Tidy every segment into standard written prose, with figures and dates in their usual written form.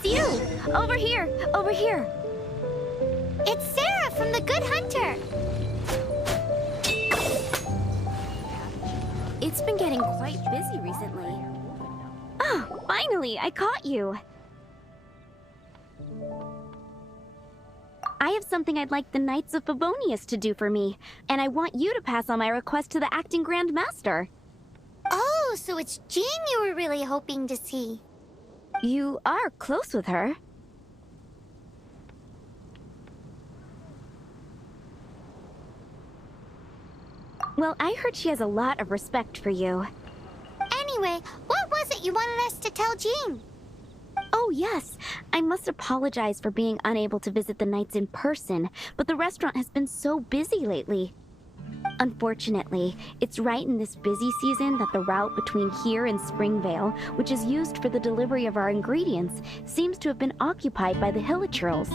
It's you! Over here! Over here! It's Sarah from the Good Hunter. It's been getting quite busy recently. Oh, finally, I caught you. I have something I'd like the Knights of Favonius to do for me, and I want you to pass on my request to the acting Grand Master. Oh, so it's Jean you were really hoping to see. You are close with her. Well, I heard she has a lot of respect for you. Anyway, what was it you wanted us to tell Jean? Oh, yes. I must apologize for being unable to visit the Knights in person, but the restaurant has been so busy lately. Unfortunately, it's right in this busy season that the route between here and Springvale, which is used for the delivery of our ingredients, seems to have been occupied by the Hilichurls.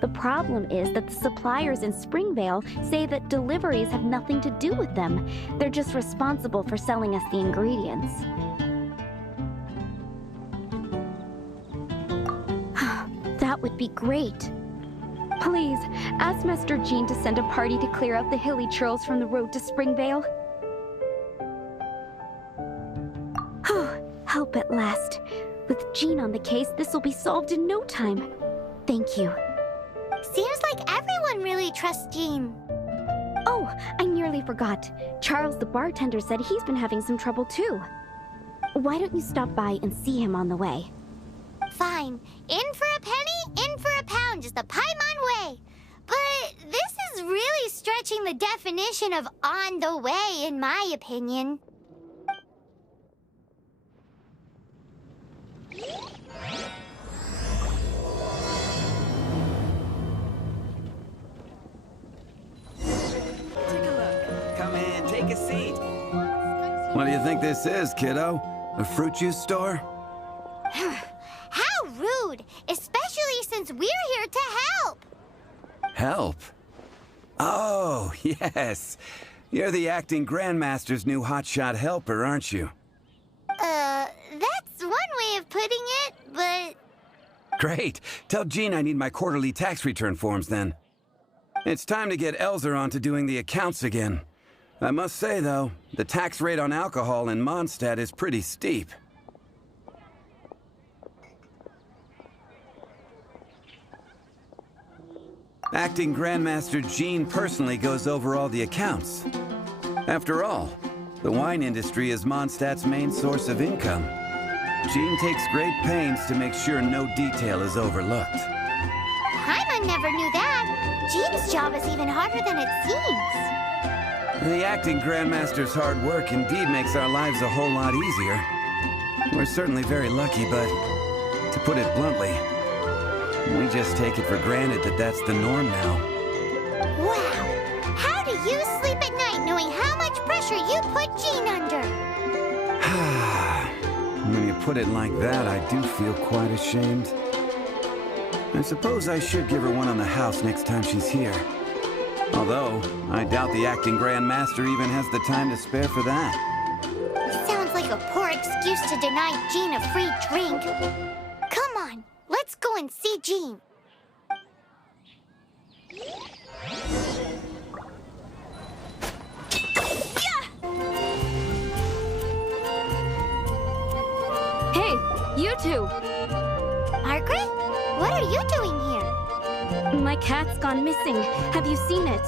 The problem is that the suppliers in Springvale say that deliveries have nothing to do with them. They're just responsible for selling us the ingredients. That would be great. Please, ask Master Jean to send a party to clear out the Hilichurls from the road to Springvale. Help at last. With Jean on the case, this will be solved in no time. Thank you. Seems like everyone really trusts Jean. Oh, I nearly forgot. Charles the bartender said he's been having some trouble too. Why don't you stop by and see him on the way? Fine. In for a penny, in for a pound is the Paimon way. But this is really stretching the definition of on the way, in my opinion. Come in, take a seat. What do you think this is, kiddo? A fruit juice store? How rude, especially since we're here to help. Help? Oh, yes. You're the acting Grandmaster's new hotshot helper, aren't you? That's one way of putting it, but... Great. Tell Jean I need my quarterly tax return forms then. It's time to get Elzer on to doing the accounts again. I must say, though, the tax rate on alcohol in Mondstadt is pretty steep. Acting Grandmaster Jean personally goes over all the accounts. After all, the wine industry is Mondstadt's main source of income. Jean takes great pains to make sure no detail is overlooked. Paimon never knew that. Jean's job is even harder than it seems. The acting Grandmaster's hard work indeed makes our lives a whole lot easier. We're certainly very lucky, but to put it bluntly, we just take it for granted that that's the norm now. Wow! How do you sleep at night knowing how much pressure you put Jean under? When you put it like that, I do feel quite ashamed. I suppose I should give her one on the house next time she's here. Although, I doubt the acting Grandmaster even has the time to spare for that. Sounds like a poor excuse to deny Jean a free drink. Come on, let's go and see Jean. Hey, you two! Margaret? What are you doing here? My cat's gone missing. Have you seen it?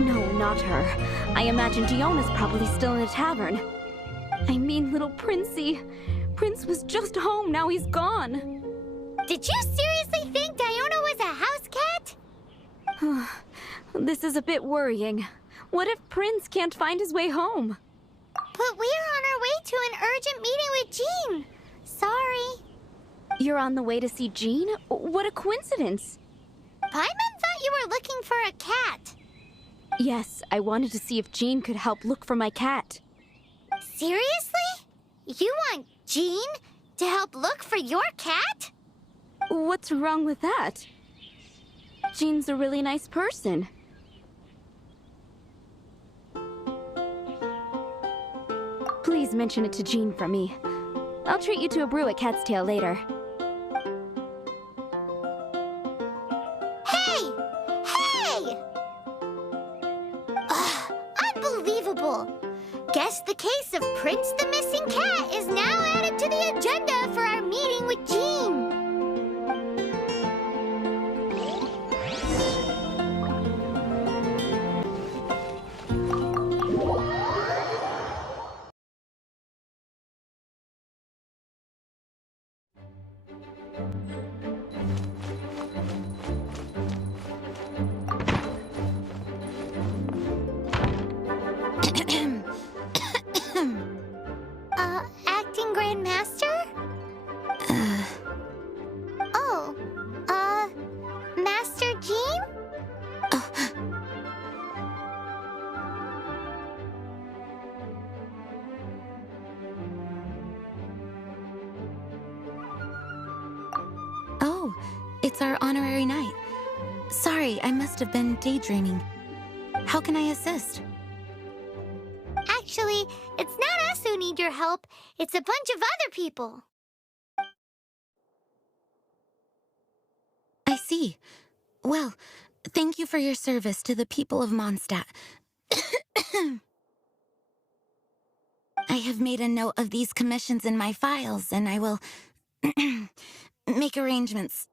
No, not her. I imagine Diona's probably still in the tavern. I mean, little Princey. Prince was just home, now he's gone. Did you seriously think Diona was a house cat? This is a bit worrying. What if Prince can't find his way home? But we're on our way to an urgent meeting with Jean. Sorry. You're on the way to see Jean? What a coincidence. Paimon thought you were looking for a cat. Yes, I wanted to see if Jean could help look for my cat. Seriously? You want Jean to help look for your cat? What's wrong with that? Jean's a really nice person. Please mention it to Jean from me. I'll treat you to a brew at Cat's Tail later. Hey! Hey! Ugh, unbelievable! Guess the case of Prince the Missing Cat is now added to the agenda for our meeting with Jean. Acting Grandmaster? Oh, Master Jean? Oh, it's our honorary knight. Sorry, I must have been daydreaming. How can I assist? Actually, it's not us who need your help. It's a bunch of other people. I see. Well, thank you for your service to the people of Mondstadt. I have made a note of these commissions in my files, and I will make arrangements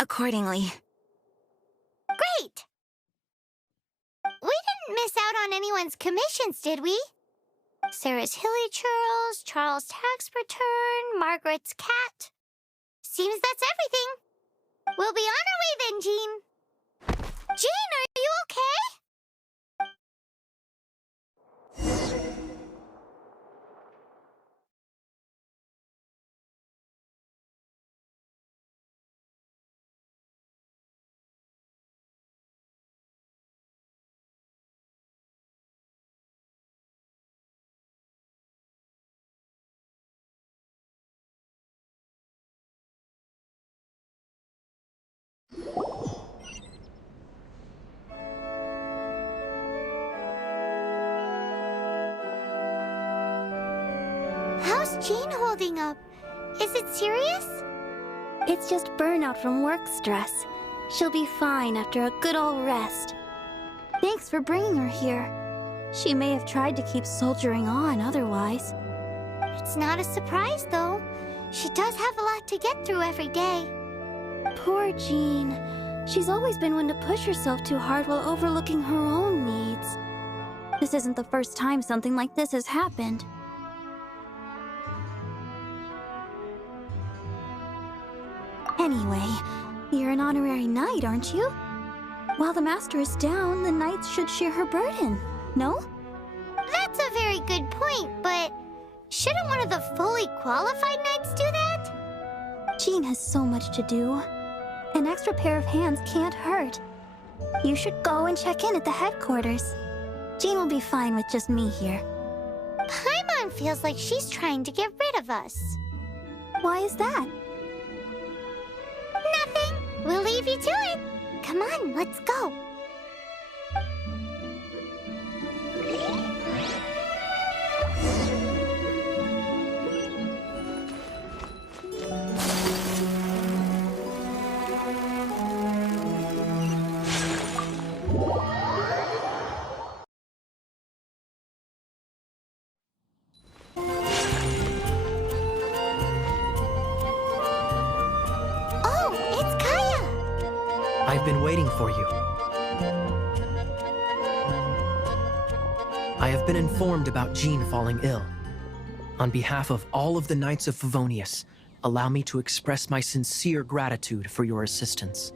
accordingly. Great! We didn't miss out on anyone's commissions, did we? Sarah's Hilly Churls, Charles' tax return, Margaret's cat. Seems that's everything. We'll be on our way then, Jean. Jean, are you okay? How's Jean holding up? Is it serious? It's just burnout from work stress. She'll be fine after a good old rest. Thanks for bringing her here. She may have tried to keep soldiering on otherwise. It's not a surprise, though. She does have a lot to get through every day. Poor Jean. She's always been one to push herself too hard while overlooking her own needs. This isn't the first time something like this has happened. Anyway, you're an honorary knight, aren't you? While the master is down, the knights should share her burden, no? That's a very good point, but shouldn't one of the fully qualified knights do that? Jean has so much to do. An extra pair of hands can't hurt. You should go and check in at the headquarters. Jean will be fine with just me here. Paimon feels like she's trying to get rid of us. Why is that? Nothing. We'll leave you to it. Come on, let's go. I've been waiting for you. I have been informed about Jean falling ill. On behalf of all of the Knights of Favonius, allow me to express my sincere gratitude for your assistance.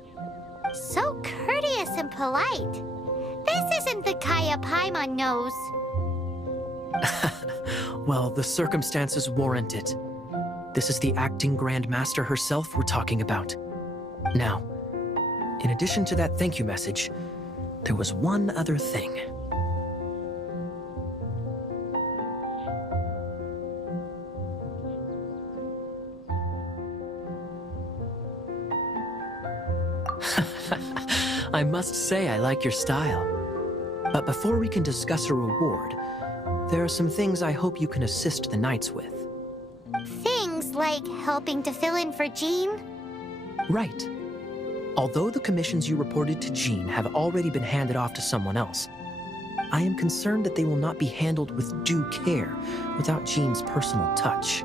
So courteous and polite. This isn't the Kaya Paimon knows. Well, the circumstances warrant it. This is the acting Grand Master herself we're talking about. Now, in addition to that thank you message, there was one other thing. I must say I like your style. But before we can discuss a reward, There are some things I hope you can assist the Knights with. Things like helping to fill in for Jean? Right. Although the commissions you reported to Jean have already been handed off to someone else, I am concerned that they will not be handled with due care without Jean's personal touch.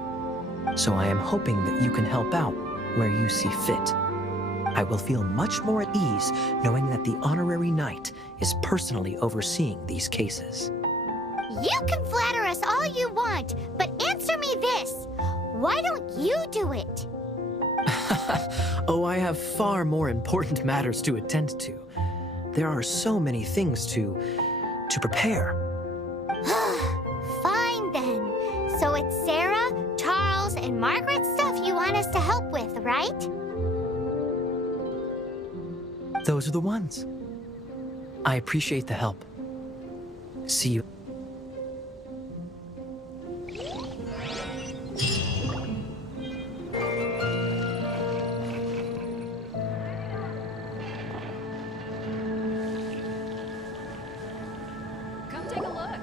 So I am hoping that you can help out where you see fit. I will feel much more at ease knowing that the honorary knight is personally overseeing these cases. You can flatter us all you want, but answer me this. Why don't you do it? Oh, I have far more important matters to attend to. There are so many things to prepare. Fine then. So it's Sarah, Charles, and Margaret's stuff you want us to help with, right? Those are the ones. I appreciate the help. See you. Come take a look.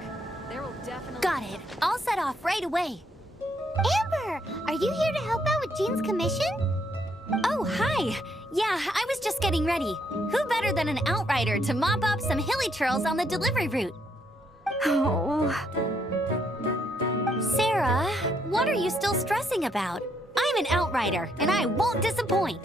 There will definitely... Got it. I'll set off right away. Amber, are you here to help out with Jean's commission? Oh, hi. Yeah, I was just getting ready. Who better than an outrider to mop up some hilly churls on the delivery route? Oh. Sarah, what are you still stressing about? I'm an outrider, and I won't disappoint.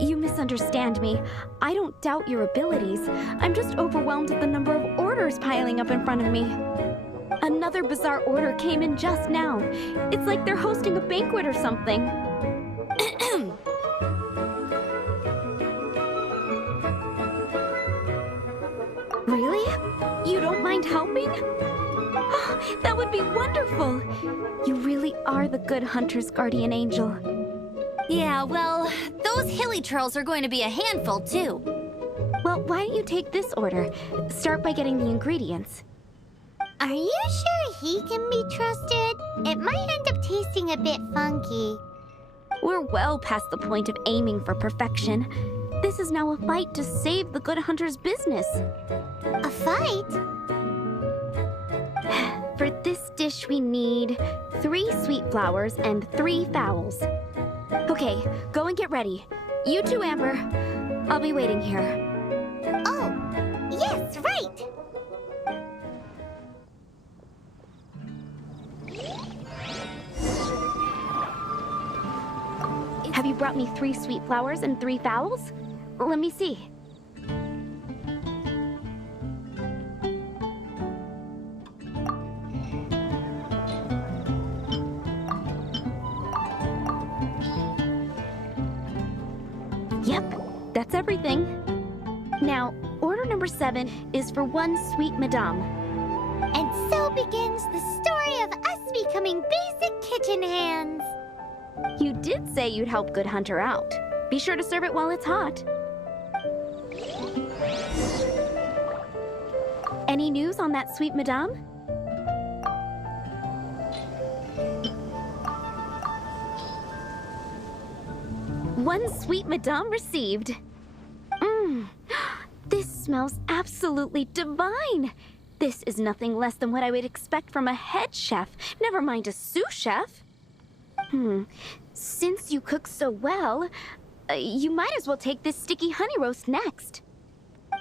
You misunderstand me. I don't doubt your abilities. I'm just overwhelmed at the number of orders piling up in front of me. Another bizarre order came in just now. It's like they're hosting a banquet or something. Really? You don't mind helping? Oh, that would be wonderful. You really are the good hunter's guardian angel. Yeah, well, those hilly churls are going to be a handful, too. Well, why don't you take this order? Start by getting the ingredients. Are you sure he can be trusted? It might end up tasting a bit funky. We're well past the point of aiming for perfection. This is now a fight to save the good hunter's business. A fight? For this dish, we need 3 sweet flowers and 3 fowls. Okay, go and get ready. You too, Amber. I'll be waiting here. Oh, yes, right. Have you brought me 3 sweet flowers and 3 fowls? Let me see. Yep, that's everything. Now, order number 7 is for 1 sweet madame. And so begins the story of us becoming basic kitchen hands. You did say you'd help Good Hunter out. Be sure to serve it while it's hot. Any news on that sweet madame? One sweet madame received. This smells absolutely divine. This is nothing less than what I would expect from a head chef, never mind a sous chef. Since you cook so well, you might as well take this sticky honey roast next.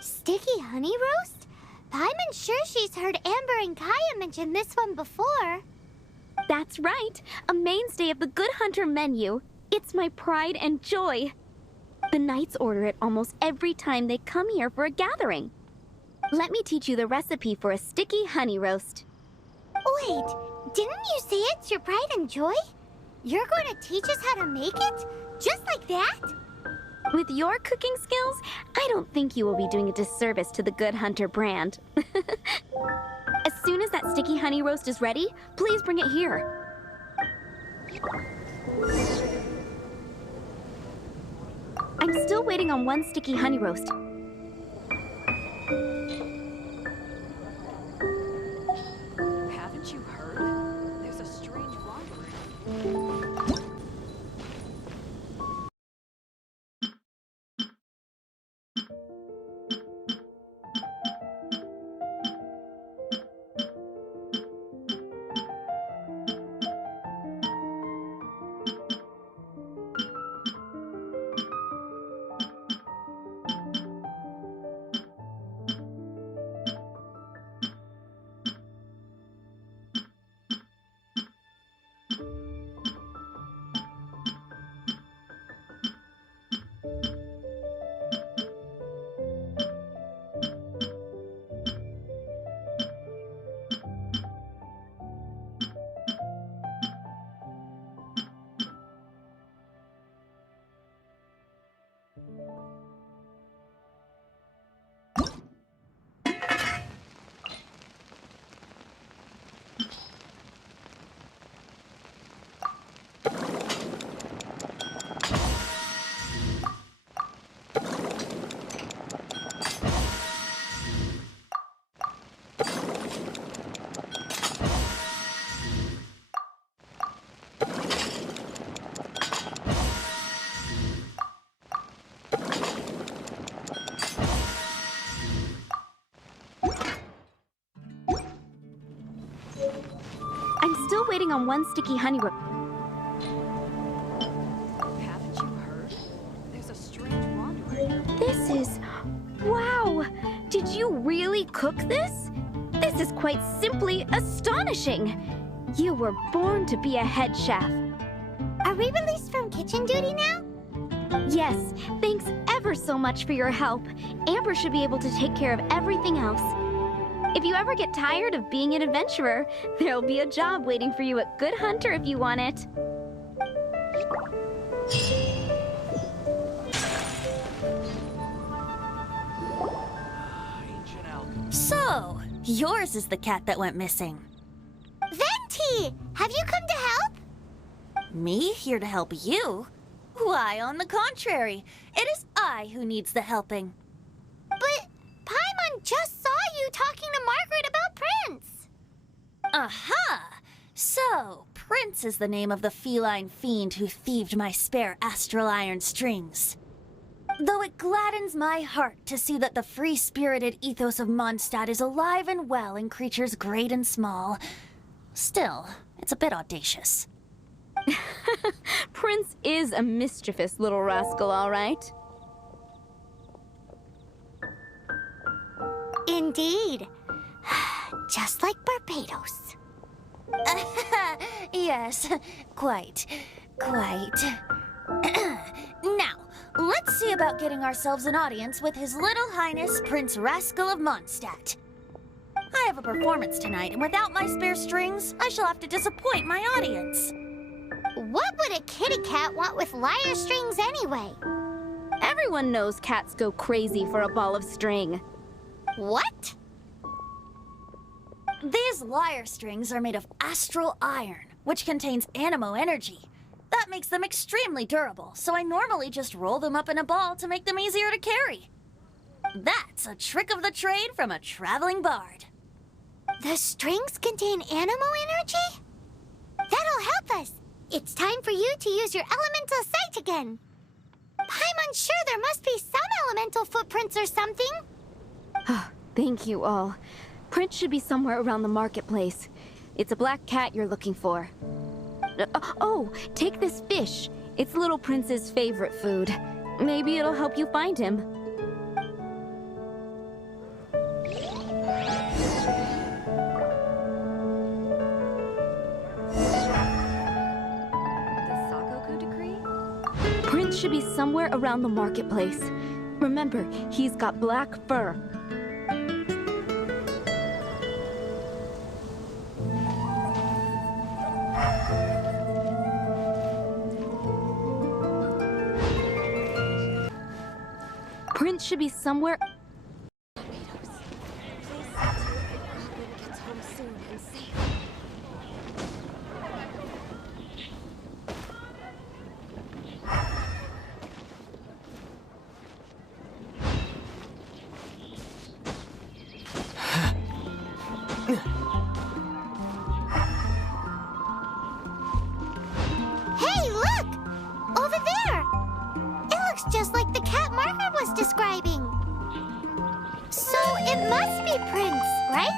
Sticky honey roast? I'm sure she's heard Amber and Kaya mention this one before. That's right, a mainstay of the Good Hunter menu. It's my pride and joy. The knights order it almost every time they come here for a gathering. Let me teach you the recipe for a sticky honey roast. Wait, didn't you say it's your pride and joy? You're going to teach us how to make it? Just like that? With your cooking skills, I don't think you will be doing a disservice to the Good Hunter brand. As soon as that sticky honey roast is ready, please bring it here. I'm still waiting on 1 sticky honey roast. Haven't you heard? There's a strange wanderer. waiting on one sticky honey rope. Haven't you heard? There's a strange wanderer. This is... Wow! Did you really cook this? This is quite simply astonishing! You were born to be a head chef. Are we released from kitchen duty now? Yes, thanks ever so much for your help. Amber should be able to take care of everything else. If you ever get tired of being an adventurer, there'll be a job waiting for you at Good Hunter if you want it. So, yours is the cat that went missing. Venti! Have you come to help? Me here to help you? Why, on the contrary, it is I who needs the helping. But Paimon just saw you talking to Margaret about Prince. Aha! So, Prince is the name of the feline fiend who thieved my spare astral iron strings. Though it gladdens my heart to see that the free-spirited ethos of Mondstadt is alive and well in creatures great and small, still, it's a bit audacious. Prince is a mischievous little rascal, all right. Indeed. Just like Barbados. Yes, quite. Now, let's see about getting ourselves an audience with His Little Highness Prince Rascal of Mondstadt. I have a performance tonight, and without my spare strings, I shall have to disappoint my audience. What would a kitty cat want with lyre strings anyway? Everyone knows cats go crazy for a ball of string. What? These lyre strings are made of astral iron, which contains animo energy. That makes them extremely durable, so I normally just roll them up in a ball to make them easier to carry. That's a trick of the trade from a traveling bard. The strings contain animo energy? That'll help us. It's time for you to use your elemental sight again. I'm unsure there must be some elemental footprints or something. Thank you all. Prince should be somewhere around the marketplace. It's a black cat you're looking for. Oh, take this fish. It's Little Prince's favorite food. Maybe it'll help you find him. Prince should be somewhere around the marketplace. Remember, he's got black fur. Prince should be somewhere... Hey, look! Over there! It looks just like the cat Margaret was describing. So it must be Prince, right?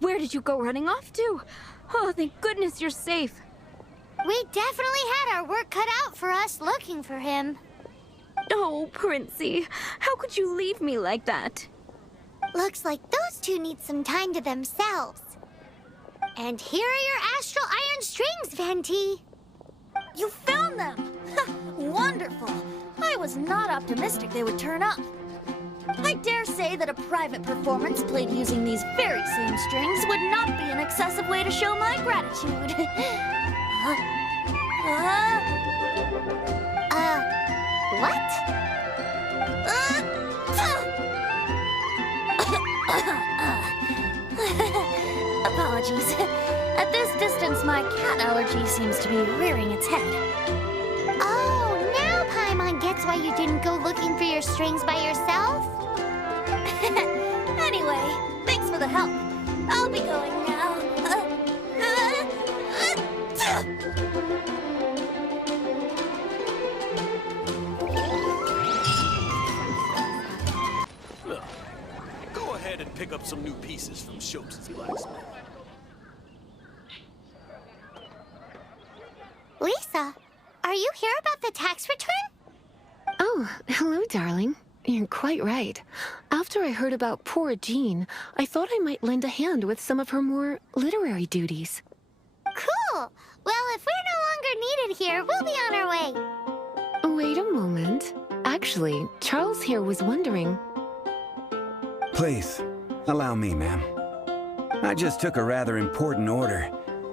Where did you go running off to? Oh, thank goodness you're safe. We definitely had our work cut out for us looking for him. Oh, Princey, how could you leave me like that? Looks like those two need some time to themselves. And here are your astral iron strings, Venti. You found them! Wonderful! I was not optimistic they would turn up. I dare say that a private performance played using these very same strings would not be an excessive way to show my gratitude. What? Apologies. At this distance, my cat allergy seems to be rearing its head. Oh, now Paimon gets why you didn't go looking for your strings by yourself? Anyway, thanks for the help. I'll be going now. Go ahead and pick up some new pieces from Schultz's blacksmith. Lisa, are you here about the tax return? Oh, hello, darling. You're quite right. After I heard about poor Jean, I thought I might lend a hand with some of her more literary duties. Cool. Well, if we're no longer needed here, we'll be on our way. Wait a moment. Actually, Charles here was wondering... Please, allow me, ma'am. I just took a rather important order,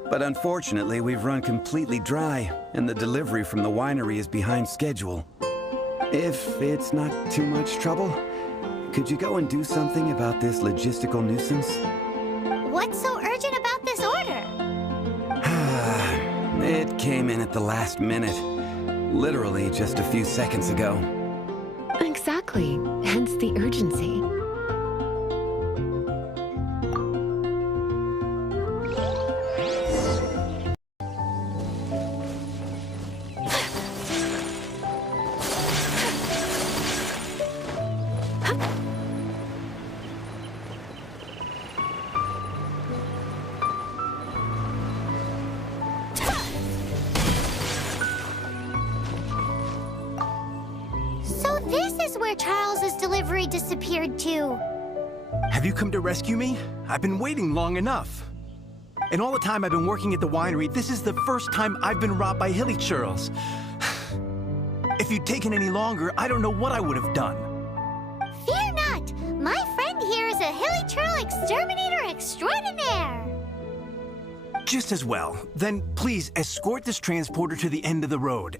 but unfortunately we've run completely dry, and the delivery from the winery is behind schedule. If it's not too much trouble, could you go and do something about this logistical nuisance? What's so urgent about this order? It came in at the last minute. Literally just a few seconds ago. Exactly. Hence the urgency. So this is where Charles's delivery disappeared to. Have you come to rescue me? I've been waiting long enough. In all the time I've been working at the winery, this is the first time I've been robbed by hilly churls. If you'd taken any longer, I don't know what I would have done. Fear not! My friend here is a hilly churl exterminator extraordinaire! Just as well. Then please escort this transporter to the end of the road.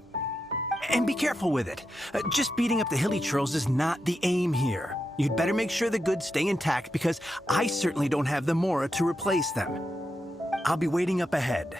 And be careful with it. Just beating up the hilly churls is not the aim here. You'd better make sure the goods stay intact because I certainly don't have the mora to replace them. I'll be waiting up ahead.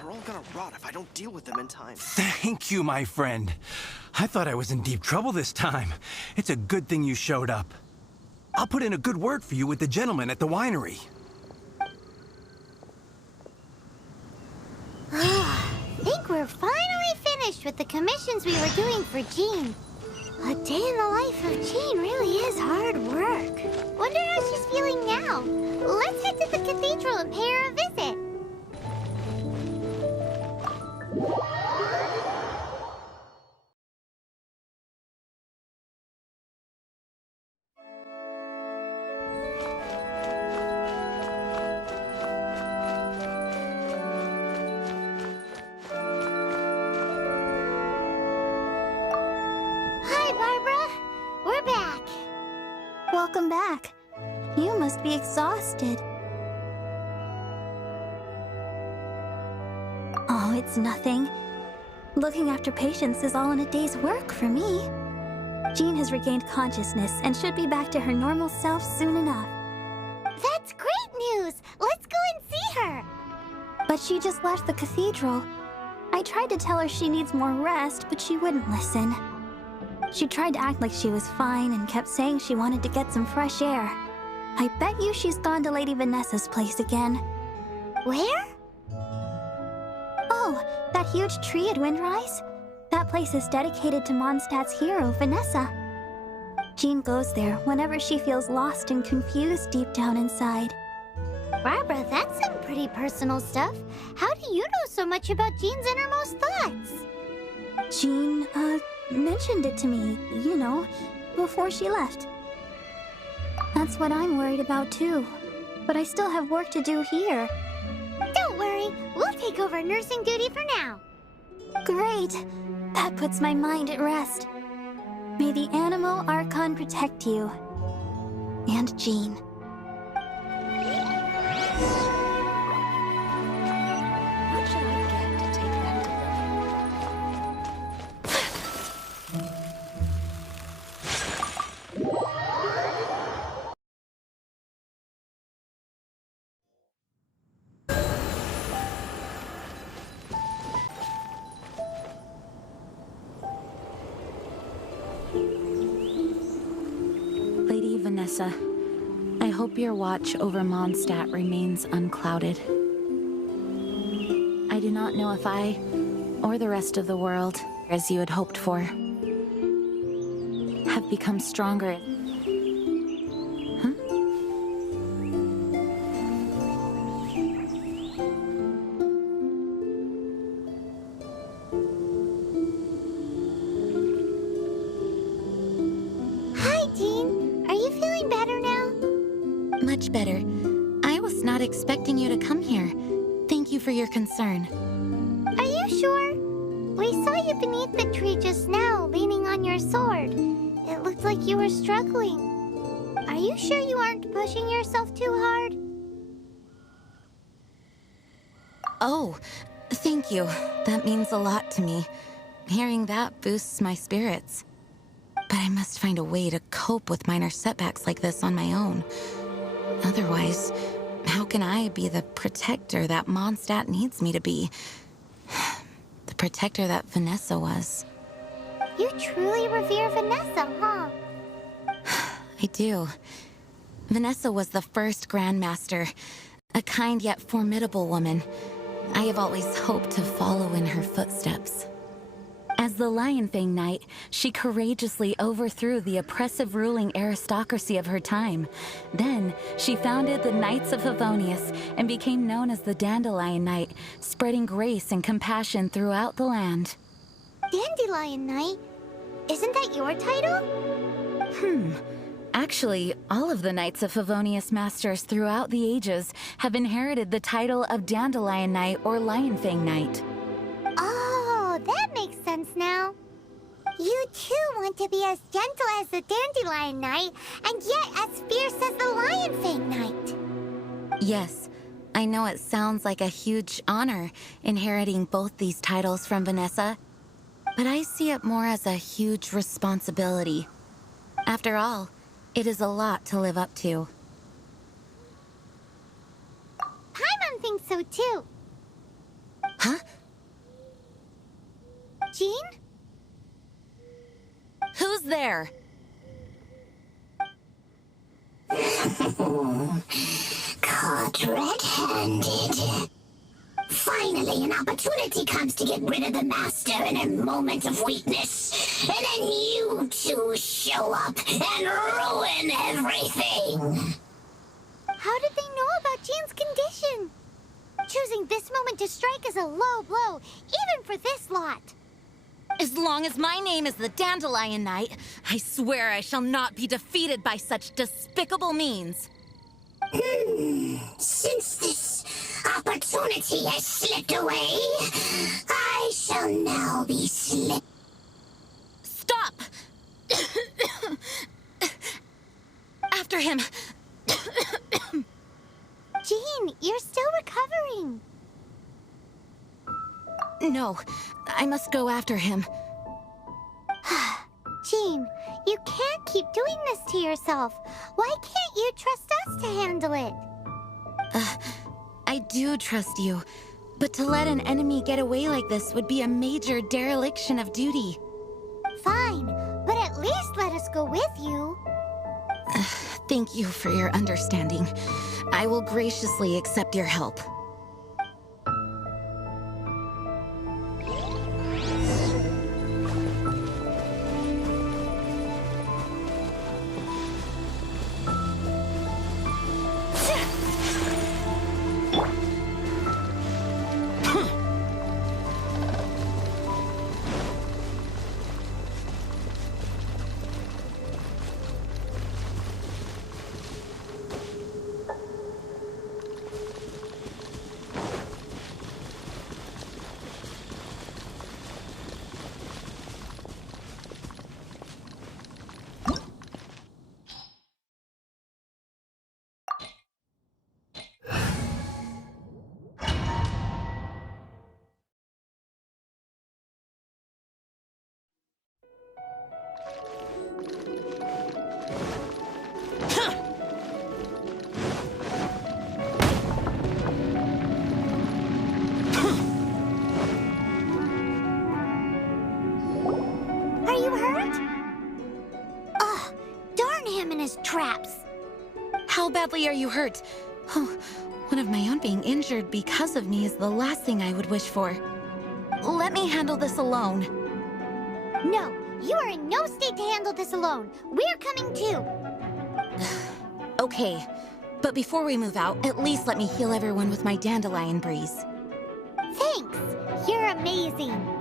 They're all gonna rot if I don't deal with them in time. Thank you, my friend. I thought I was in deep trouble this time. It's a good thing you showed up. I'll put in a good word for you with the gentleman at the winery. Think we're finally finished with the commissions we were doing for Jean. A day in the life of Jean really is hard work. Wonder how she's feeling now. Let's head to the cathedral and pay her a visit. Hi, Barbara. We're back. Welcome back. You must be exhausted. Oh, it's nothing. Looking after patients is all in a day's work for me. Jean has regained consciousness and should be back to her normal self soon enough. That's great news. Let's go and see her. But she just left the cathedral. I tried to tell her she needs more rest, but she wouldn't listen. She tried to act like she was fine and kept saying she wanted to get some fresh air. I bet you she's gone to Lady Vanessa's place again. Where? Oh, that huge tree at Windrise? That place is dedicated to Mondstadt's hero, Vanessa. Jean goes there whenever she feels lost and confused deep down inside. Barbara, that's some pretty personal stuff. How do you know so much about Jean's innermost thoughts? Jean, mentioned it to me, you know, before she left. That's what I'm worried about too. But I still have work to do here. Don't worry, we'll take over nursing duty for now. Great! That puts my mind at rest. May the Animal Archon protect you. And Jean. What should I get to take back to Lady Vanessa, I hope your watch over Mondstadt remains unclouded. I do not know if I, or the rest of the world, as you had hoped for, have become stronger. Huh? Hi, Jean. Are you feeling better now? Much better. I was not expecting you to come here. Thank you for your concern. Are you sure? We saw you beneath the tree just now, leaning on your sword. It looked like you were struggling. Are you sure you aren't pushing yourself too hard? Oh, thank you. That means a lot to me. Hearing that boosts my spirits. But I must find a way to cope with minor setbacks like this on my own. Otherwise, how can I be the protector that Mondstadt needs me to be? The protector that Vanessa was. You truly revere Vanessa, huh? I do. Vanessa was the first Grandmaster, a kind yet formidable woman. I have always hoped to follow in her footsteps. As the Lion Fang Knight, she courageously overthrew the oppressive ruling aristocracy of her time. Then, she founded the Knights of Favonius and became known as the Dandelion Knight, spreading grace and compassion throughout the land. Dandelion Knight? Isn't that your title? Actually, all of the Knights of Favonius Masters throughout the ages have inherited the title of Dandelion Knight or Lionfang Knight. Oh, that makes sense now. You too want to be as gentle as the Dandelion Knight, and yet as fierce as the Lionfang Knight. Yes, I know it sounds like a huge honor inheriting both these titles from Vanessa, but I see it more as a huge responsibility. After all, it is a lot to live up to. Paimon thinks so too. Huh? Jean? Who's there? Caught red-handed. Finally, an opportunity comes to get rid of the Master in a moment of weakness. And then you two show up and ruin everything. How did they know about Jean's condition? Choosing this moment to strike is a low blow, even for this lot. As long as my name is the Dandelion Knight, I swear I shall not be defeated by such despicable means. Since this opportunity has slipped away, I shall now be slipped. Stop! After him! Jean, you're still recovering. No, I must go after him. Jean, you can't keep doing this to yourself. Why can't you trust us to handle it? I do trust you, but to let an enemy get away like this would be a major dereliction of duty. Fine, but at least let us go with you. Thank you for your understanding. I will graciously accept your help. Traps. How badly are you hurt? Oh, one of my own being injured because of me is the last thing I would wish for. Let me handle this alone. No, you are in no state to handle this alone. We're coming too. Okay, but before we move out, at least let me heal everyone with my dandelion breeze. Thanks. You're amazing.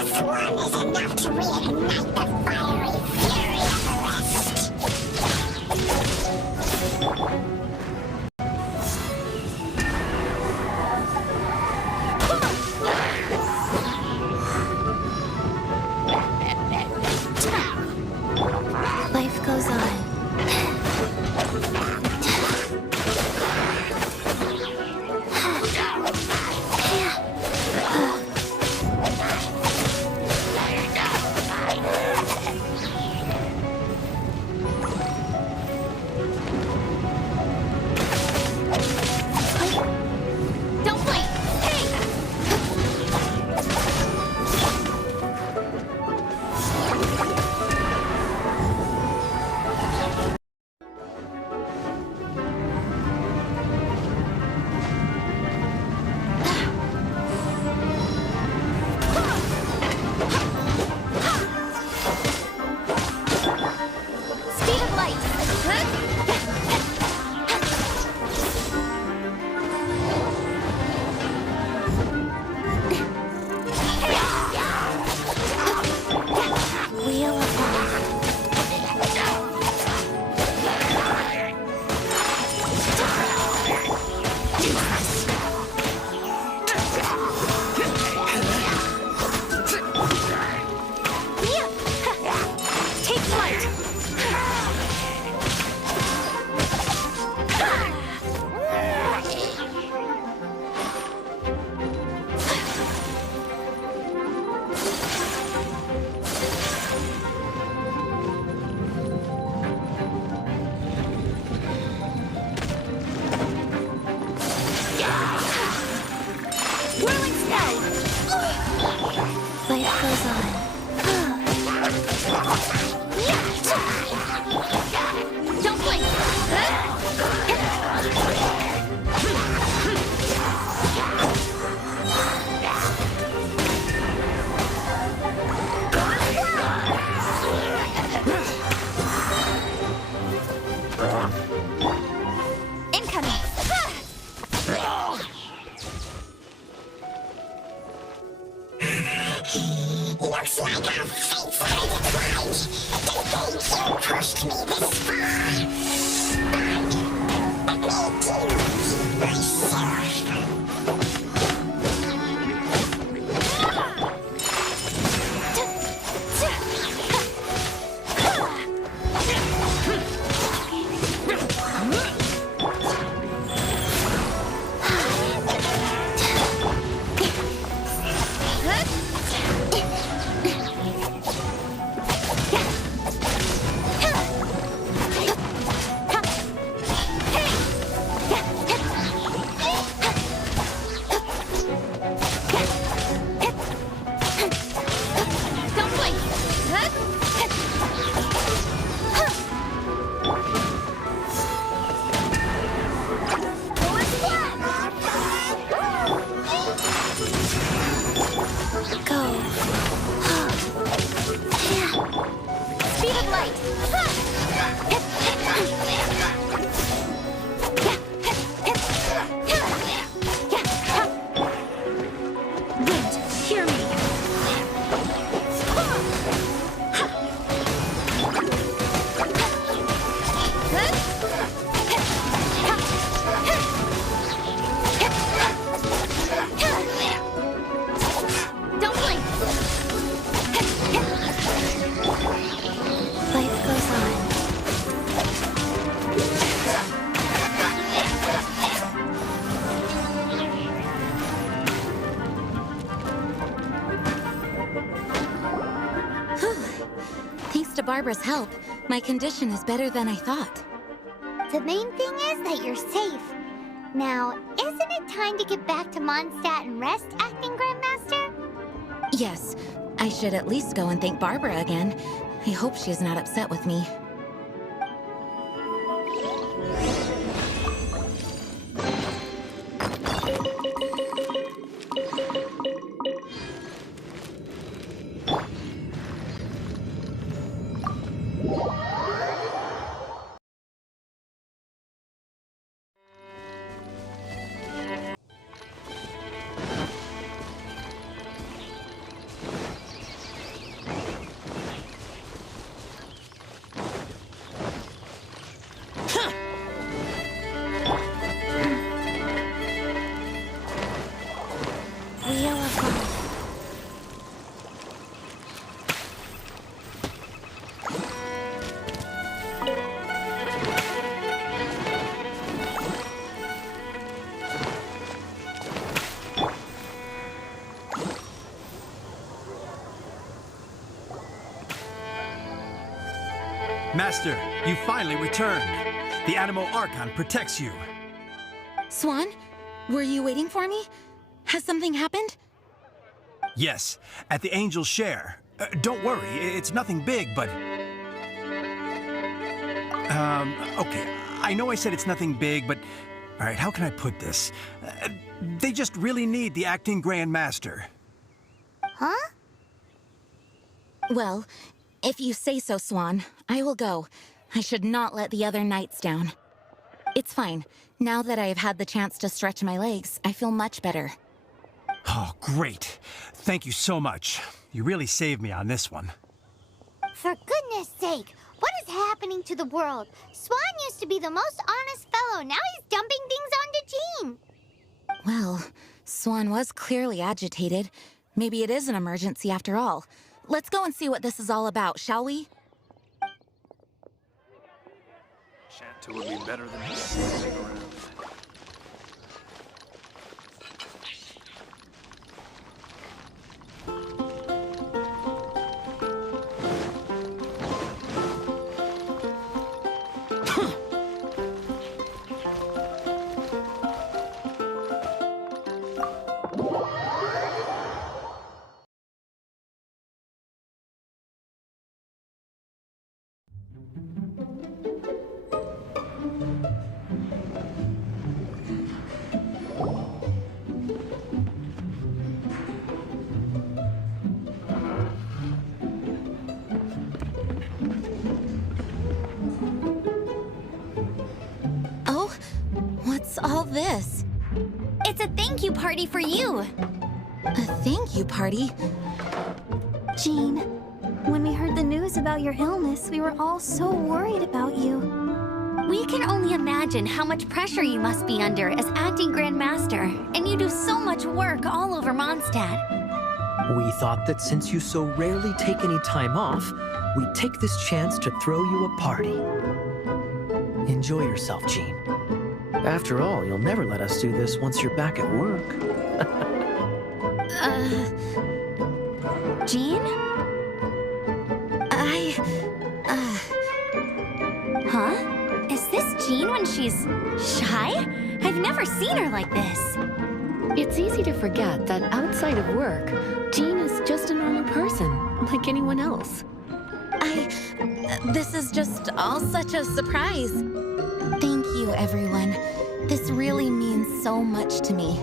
This one is enough to reignite the fiery fury of the rest. Life goes on. Don't blink! Hey! Speed of light! Wheel of Life. Take flight! Whirling snow! Life goes on. Don't blink! Incoming! Looks like our fates are intertwined. To think you pushed me this far. But me too, myself. Don't blink! Go. Speed of light! Wind, hear me! Don't blink! Life goes on. Thanks to Barbara's help, my condition is better than I thought. The main thing is that you're safe. Now, isn't it time to get back to Mondstadt and rest, Acting Grandmaster? Yes, I should at least go and thank Barbara again. I hope she's not upset with me. Master, you finally returned. The Animo Archon protects you. Swan, were you waiting for me? Has something happened? Yes, at the Angel's Share. Don't worry, it's nothing big, but... okay, I know I said it's nothing big, but... All right, how can I put this? They just really need the acting Grand Master. Huh? Well, if you say so, Swan, I will go. I should not let the other knights down. It's fine. Now that I have had the chance to stretch my legs, I feel much better. Oh, great. Thank you so much. You really saved me on this one. For goodness sake, what is happening to the world? Swan used to be the most honest fellow. Now he's dumping things onto Jean. Well, Swan was clearly agitated. Maybe it is an emergency after all. Let's go and see what this is all about, shall we? Shantu would be better than just sitting around. Oh, what's all this? It's a thank you party for you. A thank you party? Jean, when we heard the news about your illness, we were all so worried about you. We can only imagine how much pressure you must be under as acting Grand Master, and you do so much work all over Mondstadt. We thought that since you so rarely take any time off, we'd take this chance to throw you a party. Enjoy yourself, Jean. After all, you'll never let us do this once you're back at work. Jean? Huh? Is this Jean when she's shy? I've never seen her like this. It's easy to forget that outside of work, Jean is just a normal person, like anyone else. This is just all such a surprise. Thank you, everyone. This really means so much to me.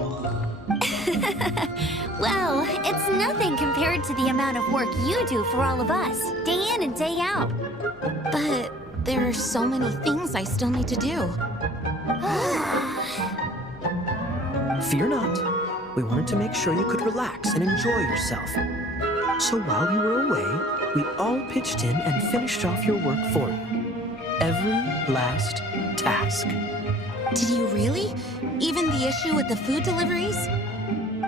Well, it's nothing compared to the amount of work you do for all of us, day in and day out. But there are so many things I still need to do. Fear not. We wanted to make sure you could relax and enjoy yourself. So while you were away, we all pitched in and finished off your work for you. Every last task. Did you really? Even the issue with the food deliveries?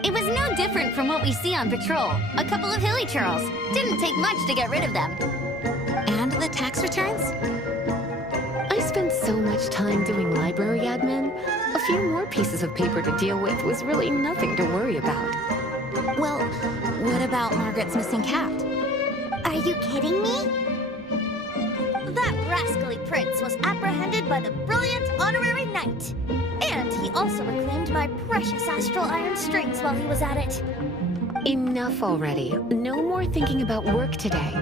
It was no different from what we see on patrol. A couple of hilly churls. Didn't take much to get rid of them. And the tax returns? I spent so much time doing library admin. A few more pieces of paper to deal with was really nothing to worry about. Well, what about Margaret's missing cat? Are you kidding me? That rascally prince was apprehended by the brilliant honorary knight. And he also reclaimed my precious astral iron strings while he was at it. Enough already. No more thinking about work today.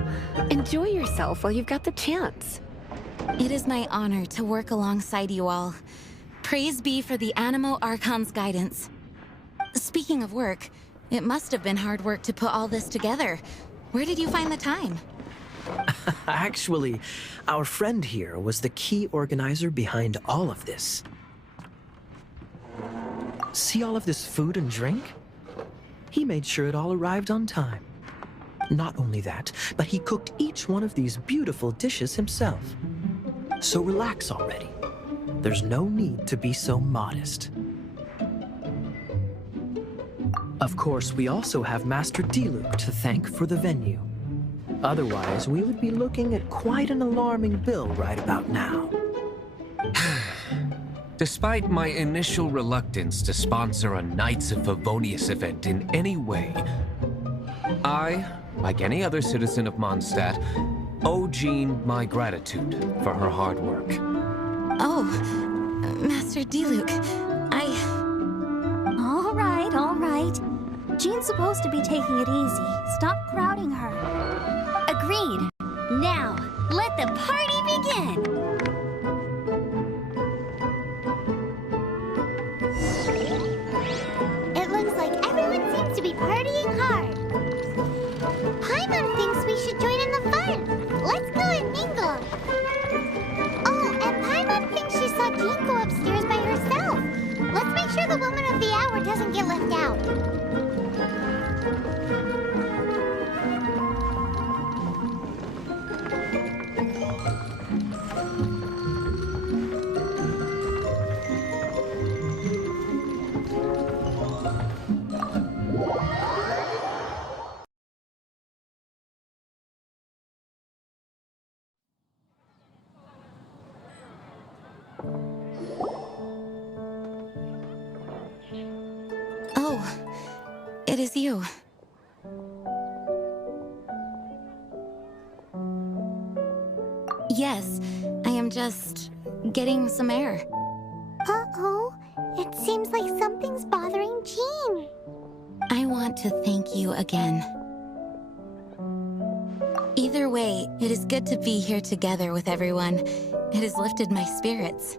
Enjoy yourself while you've got the chance. It is my honor to work alongside you all. Praise be for the Animo Archon's guidance. Speaking of work, it must have been hard work to put all this together. Where did you find the time? Actually, our friend here was the key organizer behind all of this. See all of this food and drink? He made sure it all arrived on time. Not only that, but he cooked each one of these beautiful dishes himself. So relax already. There's no need to be so modest. Of course, we also have Master D-Luke to thank for the venue. Otherwise, we would be looking at quite an alarming bill right about now. Despite my initial reluctance to sponsor a Knights of Favonius event in any way, I, like any other citizen of Mondstadt, owe Jean my gratitude for her hard work. Oh, Master Diluc, All right, all right. Jean's supposed to be taking it easy. Stop crowding her. Agreed. Now, let the party begin! It looks like everyone seems to be partying hard. Paimon thinks we should join in the fun. Let's go and mingle. Oh, and Paimon thinks she saw Jean go upstairs by herself. Let's make sure the woman of the hour doesn't get left out. Oh, it is you. Yes, I am just getting some air. Uh-oh. It seems like something's bothering Jean. I want to thank you again. Either way, it is good to be here together with everyone. It has lifted my spirits.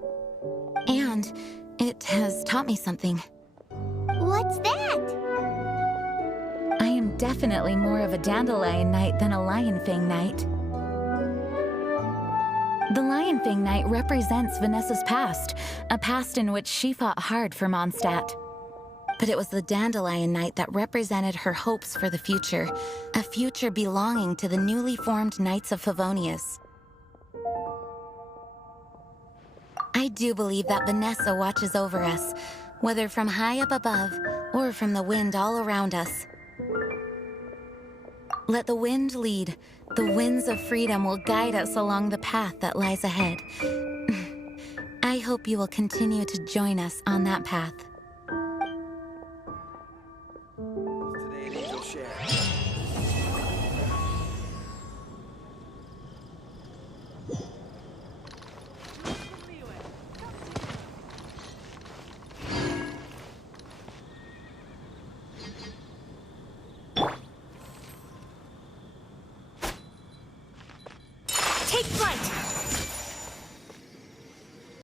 And it has taught me something. What's that? I am definitely more of a Dandelion Knight than a Lionfang Knight. The Lionfang Knight represents Vanessa's past, a past in which she fought hard for Mondstadt. But it was the Dandelion Knight that represented her hopes for the future, a future belonging to the newly formed Knights of Favonius. I do believe that Vanessa watches over us, whether from high up above or from the wind all around us. Let the wind lead. The winds of freedom will guide us along the path that lies ahead. I hope you will continue to join us on that path. Today an angel share. Take flight!